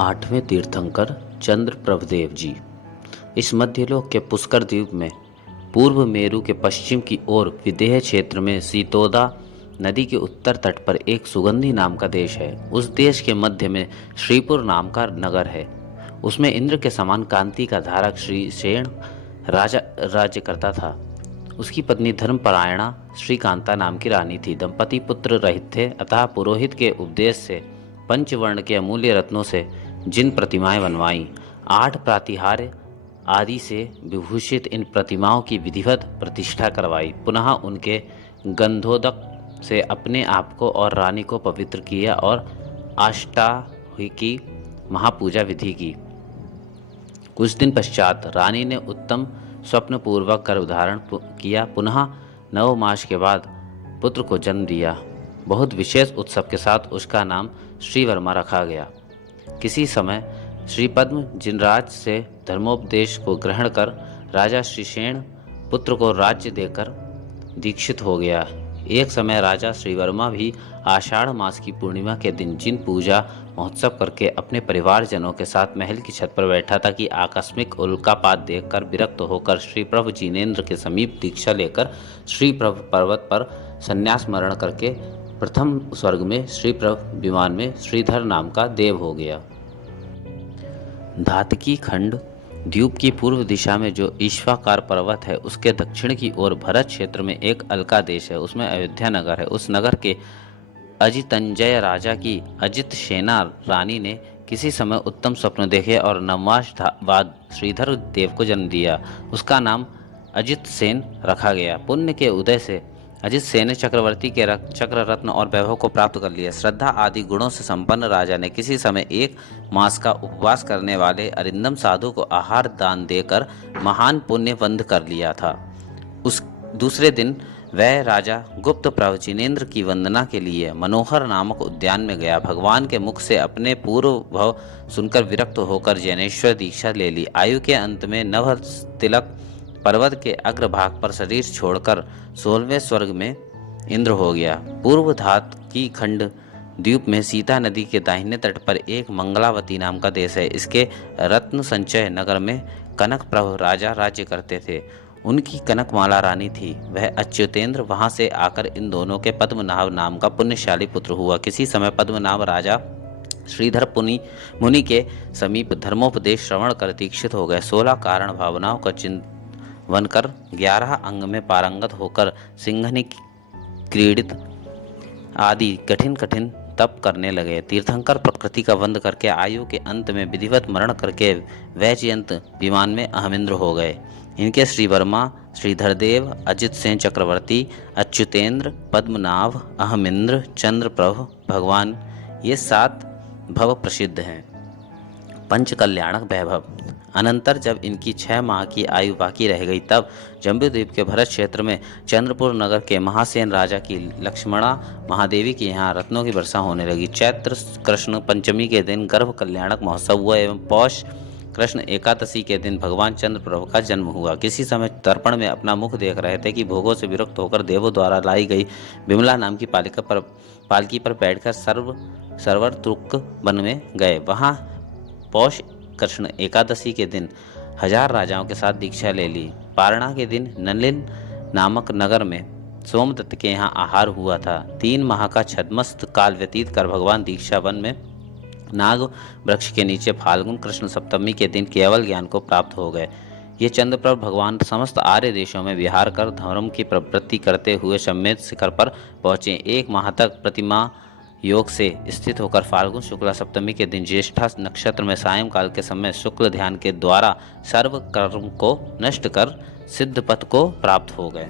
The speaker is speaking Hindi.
आठवें तीर्थंकर चंद्र प्रभदेव जी इस मध्यलोक के पुष्कर द्वीप में पूर्व मेरु के पश्चिम की ओर विदेह क्षेत्र में सीतोदा नदी के उत्तर तट पर एक सुगंधी नाम का देश है। उस देश के मध्य में श्रीपुर नाम का नगर है। उसमें इंद्र के समान कांति का धारक श्रीसेन राजा राज्य करता था। उसकी पत्नी धर्मपरायणा श्रीकांता नाम की रानी थी। दंपति पुत्र रहित थे, अतः पुरोहित के उपदेश से पंचवर्ण के अमूल्य रत्नों से जिन प्रतिमाएं बनवाईं, 8 प्रातिहार्य आदि से विभूषित इन प्रतिमाओं की विधिवत प्रतिष्ठा करवाई। पुनः उनके गंधोदक से अपने आप को और रानी को पवित्र किया और अष्टाहुति महापूजा विधि की। कुछ दिन पश्चात रानी ने उत्तम स्वप्न पूर्वक गर्भधारण किया। पुनः 9 मास के बाद पुत्र को जन्म दिया। बहुत विशेष उत्सव के साथ उसका नाम श्रीवर्मा रखा गया। किसी समय श्रीपद्म जिनराज से धर्मोपदेश को ग्रहण कर राजा श्रीसेन पुत्र को राज्य देकर दीक्षित हो गया। एक समय राजा श्रीवर्मा भी आषाढ़ मास की पूर्णिमा के दिन जिन पूजा महोत्सव करके अपने परिवारजनों के साथ महल की छत पर बैठा था कि आकस्मिक उल्कापात देखकर विरक्त होकर श्री प्रभु जिनेन्द्र के समीप दीक्षा लेकर श्री प्रभु पर्वत पर संन्यास मरण करके प्रथम स्वर्ग में श्री प्रभु विमान में श्रीधर नाम का देव हो गया। धातकी खंड द्वीप की पूर्व दिशा में जो ईश्वाकार पर्वत है, उसके दक्षिण की ओर भरत क्षेत्र में एक अलका देश है। उसमें अयोध्या नगर है। उस नगर के अजितंजय राजा की अजित सेना रानी ने किसी समय उत्तम स्वप्न देखे और 9 मास बाद श्रीधर देव को जन्म दिया। उसका नाम अजित सेन रखा गया। पुण्य के उदय से अजित सेन ने चक्रवर्ती के चक्र रत्न और वैभव को प्राप्त कर लिया। श्रद्धा आदि गुणों से संपन्न राजा ने किसी समय 1 मास का उपवास करने वाले अरिंदम साधु को आहार दान देकर महान पुण्य बंध कर लिया था। उस दूसरे दिन वह राजा गुप्त प्रभु जिनेन्द्र की वंदना के लिए मनोहर नामक उद्यान में गया। भगवान के मुख से अपने पूर्व भव सुनकर विरक्त होकर जैनेश्वर दीक्षा ले ली। आयु के अंत में नभ तिलक पर्वत के अग्रभाग पर शरीर छोड़कर 16वें स्वर्ग में इंद्र हो गया। पूर्व धात की खंड द्वीप में सीता नदी के दाहिने तट पर एक मंगलावती नाम का देश है। इसके रत्न संचय नगर में कनक प्रभु राजा राज्य करते थे। उनकी कनकमाला रानी थी। वह अच्युतेंद्र वहां से आकर इन दोनों के पद्मनाभ नाम का पुण्यशाली पुत्र हुआ। किसी समय पद्मनाभ राजा श्रीधर मुनि के समीप धर्मोपदेश श्रवण कर दीक्षित हो गए। 16 कारण भावनाओं का चिंतन कर 11 अंग में पारंगत होकर सिंघनी क्रीडित आदि कठिन तप करने लगे। तीर्थंकर प्रकृति का वंद करके आयु के अंत में विधिवत मरण करके वैजयंत विमान में अहमिंद्र हो गए। इनके श्रीवर्मा, श्रीधरदेव, अजित सेन चक्रवर्ती, अच्युतेंद्र, पद्मनाभ, अहमिंद्र, चंद्रप्रभ, भगवान ये 7 भव प्रसिद्ध हैं। पंचकल्याणक वैभव। अनंतर जब इनकी 6 माह की आयु बाकी रह गई, तब जम्बूद्वीप के भरत क्षेत्र में चंद्रपुर नगर के महासेन राजा की लक्ष्मणा महादेवी के यहाँ रत्नों की वर्षा होने लगी। चैत्र कृष्ण पंचमी के दिन गर्भ कल्याणक महोत्सव हुआ एवं पौष कृष्ण एकादशी के दिन भगवान चंद्र प्रभु का जन्म हुआ। किसी समय दर्पण में अपना मुख देख रहे थे कि भोगों से विरक्त होकर देवों द्वारा लाई गई विमला नाम की पालकी पर बैठकर सरवर तुर्क वन में गए। वहाँ पौष कृष्ण एकादशी के दिन 1000 राजाओं के साथ दीक्षा ले ली। पारणा के दिन नलिन नामक नगर में सोमदत्त के यहाँ आहार हुआ था। 3 माह का छद्मस्त काल व्यतीत कर भगवान दीक्षा वन में नाग वृक्ष के नीचे फाल्गुन कृष्ण सप्तमी के दिन केवल ज्ञान को प्राप्त हो गए। ये चंद्रप्रभ भगवान समस्त आर्य देशों में विहार कर धर्म की प्रवृत्ति करते हुए सम्मेद शिखर पर पहुँचे। 1 माह तक प्रतिमा योग से स्थित होकर फाल्गुन शुक्ला सप्तमी के दिन ज्येष्ठा नक्षत्र में सायंकाल के समय शुक्ल ध्यान के द्वारा सर्व कर्म को नष्ट कर सिद्ध पथ को प्राप्त हो गए।